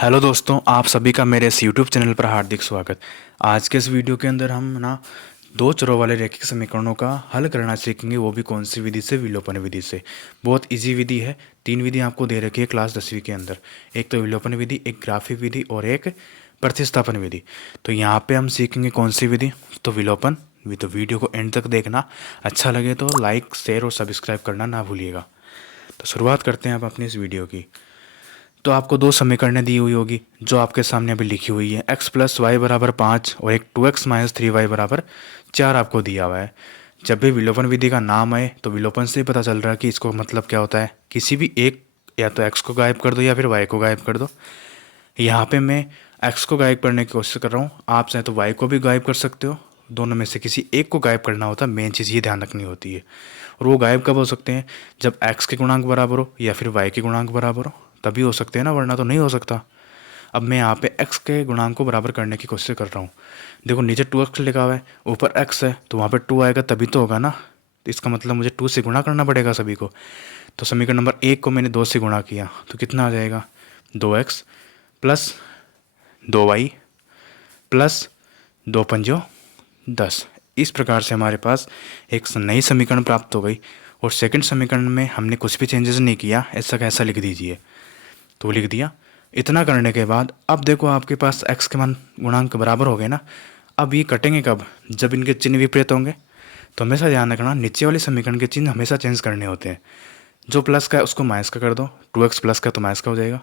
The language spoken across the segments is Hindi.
हेलो दोस्तों, आप सभी का मेरे इस यूट्यूब चैनल पर हार्दिक स्वागत। आज के इस वीडियो के अंदर हम ना दो चरों वाले रैखिक समीकरणों का हल करना सीखेंगे, वो भी कौन सी विधि से? विलोपन विधि से। बहुत इजी विधि है। तीन विधि आपको दे रखी है क्लास 10वीं के अंदर। एक तो विलोपन विधि, एक ग्राफिक विधि और एक प्रतिस्थापन विधि। तो यहाँ पे हम सीखेंगे कौन सी विधि? तो विलोपन। तो वीडियो को एंड तक देखना। अच्छा लगे तो लाइक, शेयर और सब्सक्राइब करना ना भूलिएगा। तो शुरुआत करते हैं आप अपनी इस वीडियो की। तो आपको दो समीकरणें दी हुई होगी जो आपके सामने अभी लिखी हुई है। x प्लस वाई बराबर 5 और एक 2x माइनस 3y बराबर 4 आपको दिया हुआ है। जब भी विलोपन विधि का नाम आए तो विलोपन से ही पता चल रहा है कि इसको मतलब क्या होता है। किसी भी एक, या तो x को गायब कर दो या फिर y को गायब कर दो। यहाँ पे मैं x को गायब करने की कोशिश कर रहा हूँ, आप चाहे तो y को भी गायब कर सकते हो। दोनों में से किसी एक को गायब करना होता है, मेन चीज़ ये ध्यान रखनी होती है। और वो गायब कब हो सकते हैं? जब x के गुणांक बराबर हो या फिर y के गुणांक बराबर हो, तभी हो सकते हैं ना, वरना तो नहीं हो सकता। अब मैं यहाँ पे x के गुणांक को बराबर करने की कोशिश कर रहा हूँ। देखो नीचे 2x लिखा हुआ है, ऊपर x है, तो वहाँ पे 2 आएगा तभी तो होगा ना। तो इसका मतलब मुझे 2 से गुणा करना पड़ेगा सभी को। तो समीकरण नंबर 1 को मैंने 2 से गुणा किया तो कितना आ जाएगा? 2x प्लस 2y प्लस 2 पंजो 10। इस प्रकार से हमारे पास एक नई समीकरण प्राप्त हो गई। और सेकंड समीकरण में हमने कुछ भी चेंजेस नहीं किया, ऐसा कैसा लिख दीजिए। तो लिख दिया। इतना करने के बाद अब देखो आपके पास x के मान गुणांक बराबर हो गए ना। अब ये कटेंगे कब? जब इनके चिन्ह विपरीत होंगे। तो हमेशा ध्यान रखना, नीचे वाले समीकरण के चिन्ह हमेशा चेंज करने होते हैं। जो प्लस का है उसको माइनस का कर दो। 2x प्लस का है तो माइनस का हो जाएगा,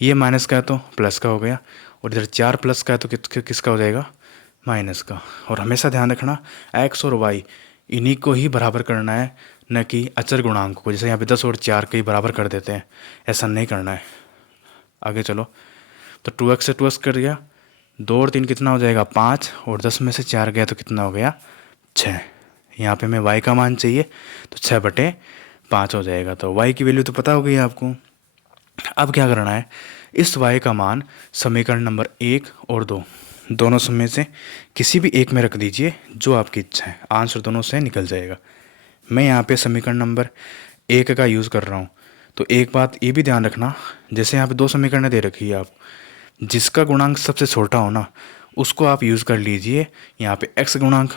ये माइनस का है तो प्लस का हो गया, और इधर 4 प्लस का है तो किसका हो जाएगा? माइनस का। और हमेशा ध्यान रखना x और y इन्हीं को ही बराबर करना है, न कि अचर गुणांक को। जैसे यहाँ पे 10 और 4 के ही बराबर कर देते हैं, ऐसा नहीं करना है। आगे चलो। तो 2x से 2x कट गया, 2 और 3 कितना हो जाएगा? 5, और 10 में से 4 गया तो कितना हो गया? 6। यहाँ पे मैं y का मान चाहिए तो 6/5 हो जाएगा। तो y की वैल्यू तो पता हो गई आपको। अब क्या करना है? इस y का मान समीकरण नंबर 1 और 2 दोनों में से किसी भी एक में रख दीजिए, जो आपकी इच्छा है। आंसर दोनों से निकल जाएगा। मैं यहाँ पे समीकरण नंबर 1 का यूज़ कर रहा हूँ। तो एक बात ये भी ध्यान रखना, जैसे यहाँ पे दो समीकरणें दे रखी है, आप जिसका गुणांक सबसे छोटा हो ना उसको आप यूज़ कर लीजिए। यहाँ पे x गुणांक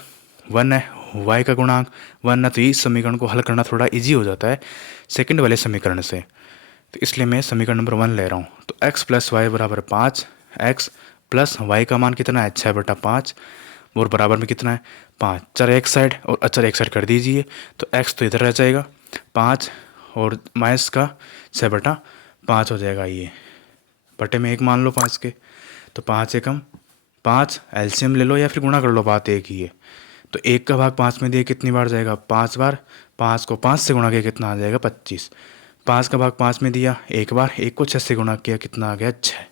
1 है, y का गुणांक 1 है, तो इस समीकरण को हल करना थोड़ा ईजी हो जाता है सेकंड वाले समीकरण से। तो इसलिए मैं समीकरण नंबर 1 ले रहा हूँ। तो x प्लस वाई बराबर 5, x प्लस वाई का मान कितना है? 6/5, और बराबर में कितना है? 5। चर एक साइड और अचर एक साइड कर दीजिए, तो x तो इधर रह जाएगा 5, और माइनस का 6/5 हो जाएगा। ये बटे में एक मान लो 5 के, तो 5 एकम 5, एलसीएम ले लो या फिर गुणा कर लो, बात एक ही है। तो 1 का भाग 5 में दिए कितनी बार जाएगा? 5 बार। 5 को 5 से गुणा किया कितना आ जाएगा? 25। 5 का भाग 5 में दिया एक बार, 1 को 6 से गुणा किया कितना आ गया? 6।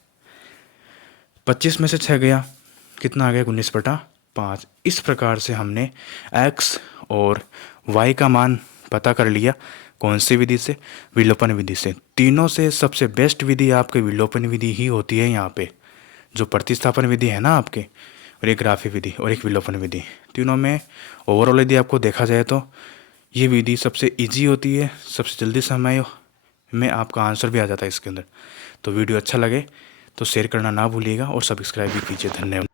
25 में से 6 गया, कितना आ गया? 19/5। इस प्रकार से हमने x और y का मान पता कर लिया। कौन सी विधि से? विलोपन विधि से। तीनों से सबसे बेस्ट विधि आपके विलोपन विधि ही होती है। यहाँ पे जो प्रतिस्थापन विधि है ना आपके, और एक ग्राफी विधि और एक विलोपन विधि, तीनों में ओवरऑल यदि आपको देखा जाए तो ये विधि सबसे इजी होती है, सबसे जल्दी समय में आपका आंसर भी आ जाता है इसके अंदर। तो वीडियो अच्छा लगे तो शेयर करना ना भूलिएगा और सब्सक्राइब भी कीजिए। धन्यवाद।